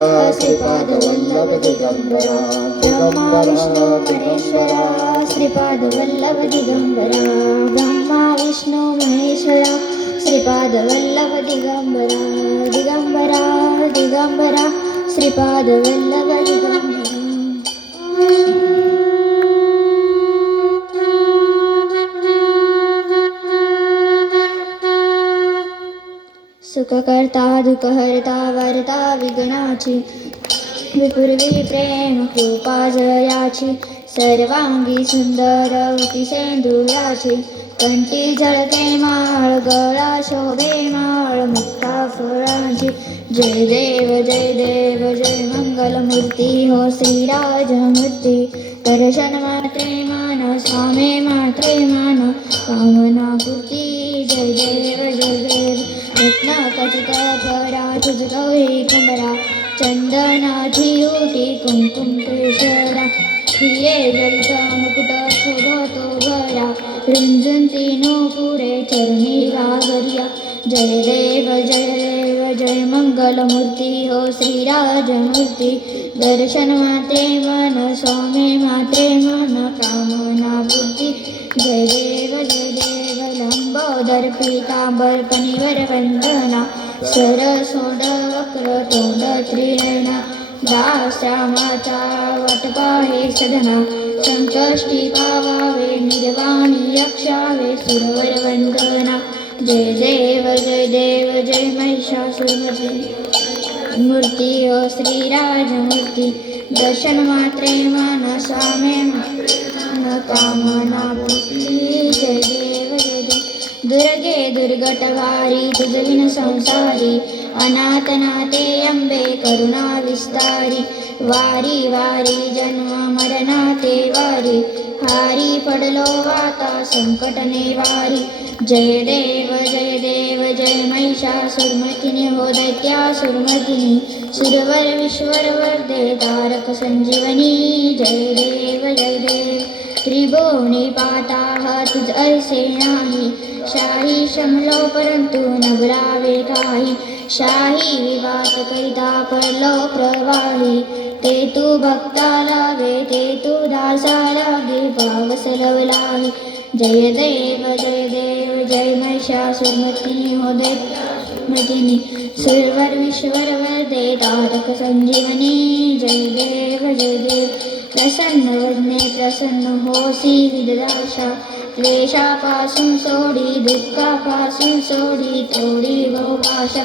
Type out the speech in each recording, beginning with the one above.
श्रीपाद वल्लभ दिगंबरा ब्रह्मा विष्णु महेश्वरा श्रीपाद वल्लभ दिगंबरा ब्रह्मा विष्णु महेश्वरा श्रीपाद वल्लभ दिगंबरा दिगंबरा दिगंबरा श्रीपाद वल्लभ दिगंबरा सुखकर्ता दुःखहर्ता वार्ता विघ्नाची विपूर्वी प्रेम कृपा जयाची सर्वांगी सुंदर होती सेंदुराची कंठी झळके माळ गळा शोभे माळ मुक्ता फळांची जय देव जय मंगलमूर्ती हो श्रीराजमूर्ती दर्शन मात्रे मान स्वामी मात्रे मान कामना पूर्ती जय देव रत्नाखचित परा तुझ गौरी कुंभरा चंदनाची ओटी कुंकुम केशरा प्रिये जलित मुकुट शोभतो भरा रुंजंती नूपुरे चरणी गागरिया जय देव जय मंगलमूर्ती हो श्रीराजमूर्ती दर्शन मात्रे मन स्वामी मात्रे मन कामना बुद्धी जय देव लंबोदर पीतांबर कनिवर वंदना सरसोड वक्र तोंड त्रिनयना दास्यामाचा वटपाहे सदना संकष्टी पावावे निर्वाणी यक्षावे सुरवर वंदना जय देव जय महिषासुरमर्दिनी मूर्ती हो श्रीराजमूर्ती दर्शन मात्रे मन स्वामी कामना बुद्धी जय देव दुर्गे दुर्गटवारी तुझविन संसारी अनाथनाथे अंबे करुणा विस्तारी वारी वारी जन्म मरणाते वारी हारी पडलो वाता संकट नेवारी जय देव जय महिषासुरमर्दिनी हो दैत्यासुरमर्दिनी सुरवर विश्वर वर्धे तारक संजीवनी जय देव त्रिभुवनी पाताह तुझ ऐसे नाही शाही शमलो परंतु नगरावे काही शाही विवात करिता पडलो प्रवाही ते तू भक्ता लागे ते तू दासा लागे पावस लवलाही जय देव जय महिषासुरमर्दिनी हो दैत्यासुरमर्दिनी सुरवर विश्वर वर्धे तारक संजीवनी जय देव प्रसन्न वदने प्रसन्न होसी विददाशा क्लेशापासून सोडी दुःखापासून सोडी तोडी बहुभाषा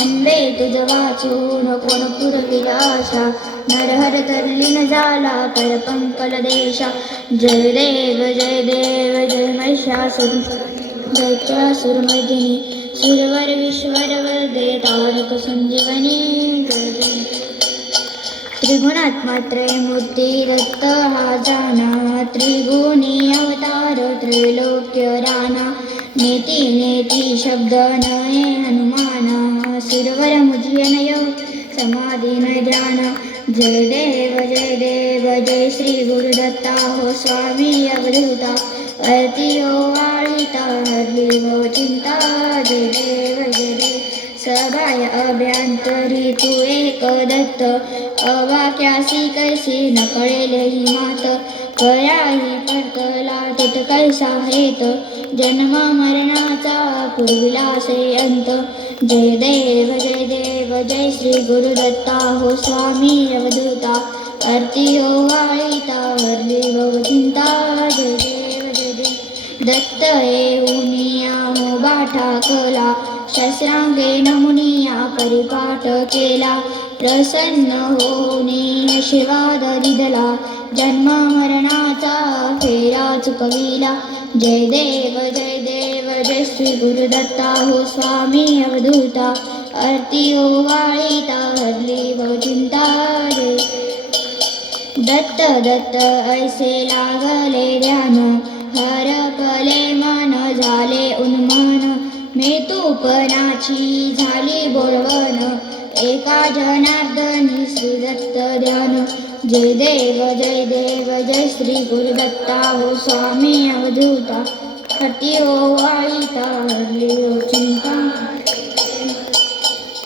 अंबे तुझ वाचून कोण पुरविला आशा नरहर तरलीन झाला परपंकल देशा जय देव जय महिषासुर दैत्यासुरमर्दिनी सुरवर विश्वर वर्धे तारक संजीवनी जय त्रिगुणात्मात्रे मूर्ती दत्त हा जाना त्रिगुणी अवतार त्रैलोक्य राणा नेती शब्द नये हनुमाना सुरवर मुजियनय समाधी न ध्यान जय देव जय श्री गुरुदत्ता हो स्वामी अवधूता अति हो वाळिता हरली हो चिंता जय देव सभाय अभ्यंतरी तू एक दत्त अवाक्यासी कैसी न कळेल ही मात कयाही परतला तित कैसा हेत जन्म मरणाचा पूर्विलासे अंत जय देव जय श्री गुरुदत्ता हो स्वामी अवधूता आरती हो वाळिता हरली हो चिंता जय देव दत्त येऊनिया हो बाठा कला शस्त्रांगेन मुनिया परिपाठ केला प्रसन्न होऊनी आशीर्वाद दिला जन्म मरणाचा फेरा चुकविला जय देव जय श्री गुरुदत्ता हो स्वामी अवधूता आरती हो वाळिता हरली हो चिंता जय दत्त ऐसे लागले ध्यान हरपले मन झाले उन्मन मेतूपनाची झाली बोलवण एका जनार्दनी श्री दत्त ध्यान जय देव जय श्री गुरुदत्ता हो स्वामी अवधूता हती हो वाळिता हरली हो चिंता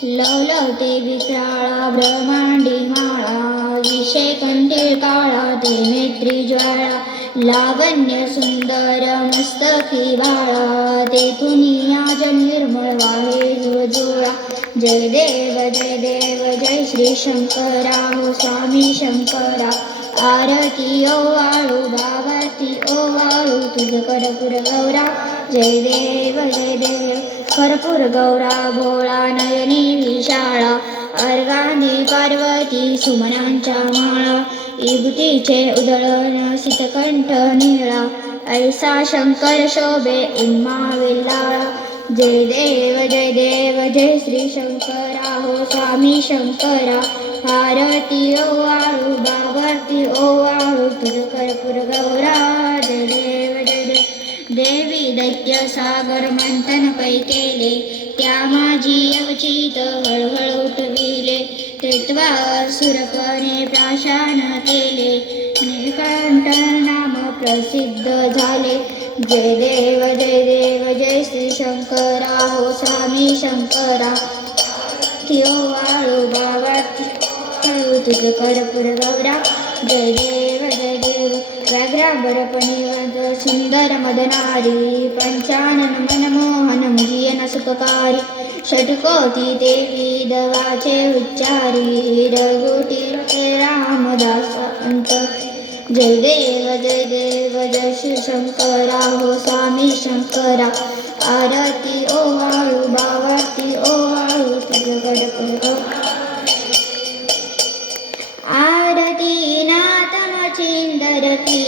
लवलवते विक्राळा ब्रह्मांडी माळा विषय कंठीळ काळा ते मैत्री ज्वाळा लावण्य सुंदर मस्तकी बाळा तेथून आज निर्मळ वाहे जुळजुळा जय देव जय श्री शंकरा हो स्वामी शंकरा आरती ओवाळू बाबाती ओवाळू तुझ कर्पूर गौरा जय देव कर्पूर गौरा भोळा नयनी विशाळा अर्गांगी पार्वती सुमनांच्या माळा विभूतीचे उधळण शीतकंठ निळा ऐसा शंकर शोभे उन्मा वेल्लाळा जय देव जय श्री शंकरा हो स्वामी शंकरा आरती ओवाळू बाबाती ओवाळू तुझ कर्पूर गौरा जय देव देवी दैत्य सागर मंथन पै केले त्या माझी अवचित हळहळ उठविले त्रित्वा सुरपणे प्राशान केले नीलकंठ नाम प्रसिद्ध झाले जय देव जय श्री शंकरा हो स्वामी शंकरा ओवाळू बाबा तुझ कर्पूर गौरा जय देव व्याघ्रांबर पणिवंत सुंदर मदनारी पंचानन मनमोहन मुजियन सुखकारी षटकोटी देवी दवाचे उच्चारी रघुटी रामदास अंत जय देव जय श्री शंकरा हो स्वामी शंकरा आरती ओवाळू बावाती ओवाळू तुझ कर्पूर आरती नाथम चिंदरकी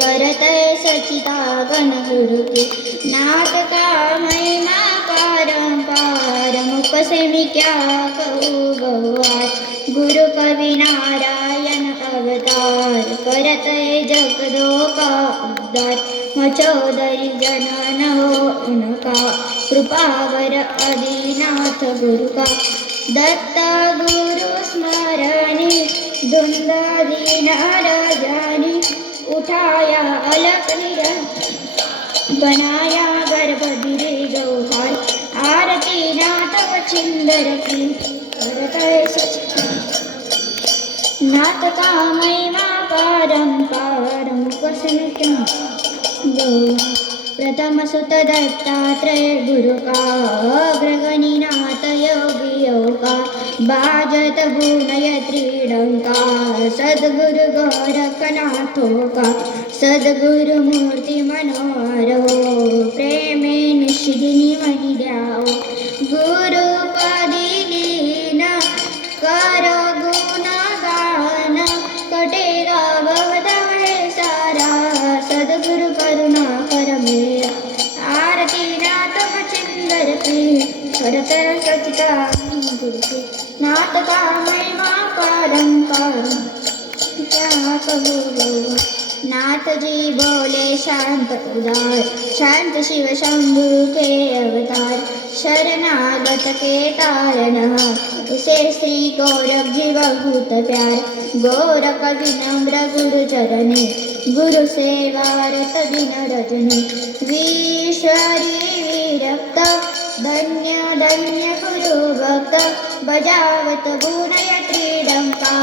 करतय सचितागन गुरुकी नाटका महिमा पारंपार मुकसे मी क्या कहूँ गवार गुरु कवि नारायण अवतार करतय जगदो का उद्धार मचोदरी जनन हो उनका कृपावर आदिनाथ गुरु का दत्त गुरु स्मरणी धुंदा दीना राजानी उठाया अलग निरंतर बनाया गर्भ धीरे गौहार आरती नाथ चिंदर की करतय नाथ का महिमा पारंपार मुकसमिक्या प्रथम सुत दत्तात्रय गुरु का अग्रगणिनाथ योगी योगा बाजत गुणय त्रिडंका सद्गुरु गोरखनाथो का सद्गुरु मूर्ति मनोहर हो प्रेमे निशिदिनी मनी द्याओ गुरु पदी लीन करो गुण गान कटेगा भवदवळे सारा सद्गुरु करुणा कर मेरा आरती नाथ चिंदर की करतय सचिता गुरुकी नाटका महिमा पारंपार क्या कहूँ नाथ जी बोले शांत उदार शांत शिव शंभु के अवतार शरणागत के तारण उसे श्री गौरव जीव भूत प्यार गोरख विनम्र गुरु चरणे गुरु सेवारत दिन रजनी विश्वरी विरक्त धन्य गुरु भक्त बजावत गुणय त्रिडंका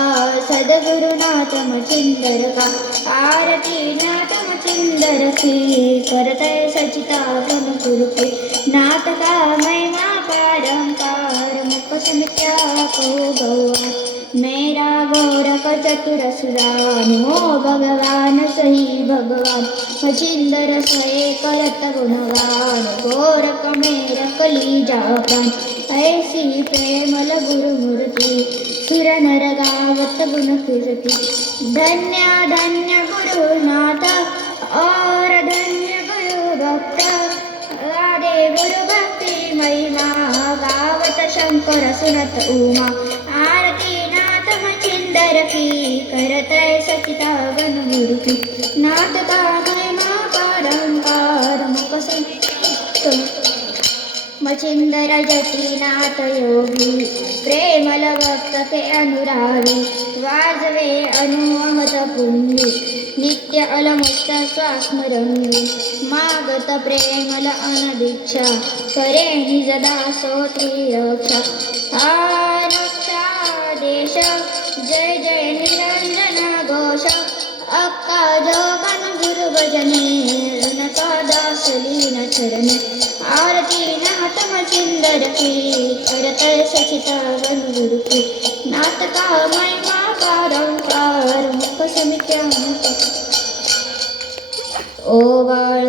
सद्गुरुनाथ मचिंदर का आरती नाथ मचिंदर की करतय सचितागन गुरुके नाथ का महिमा पारंपार मुकसमित्या को गौआ मेरा गोरख चतुर सुरान हो भगवान सही भगवान मचिंदर सहे करत गुणवान गोरख मेरा कली जापान ऐसी प्रेमल गुरुमूर्ती सुर नर गावत गुण कीर्ती धन्य गुरुनाथ और धन्य गुरु भक्त आदे गुरु भक्ति महिमा गावत शंकर सुनत उमा आरती नाथ मचिंदर की करतय सचितागन गुरु की नाथ का महिमा पारंपार मुकसमित मचिंदर जतीनाथ योगी प्रेमल भक्त के अनुरागी वाजवे अनुमत पुंगी नित्य अलमस्त स्वास्मरंगी मागत प्रेमल अनदीक्षा करे निज दासोत्री रक्षा हा रक्षा देश जय जय निरंजन घोष अक्का जोगन गुरु भजने अनका दास लीन चरणे आरती नाथ मचिंदर की करत सचितावन गुरु की नाथ का महिमा पारंपार मुख समित्या ओ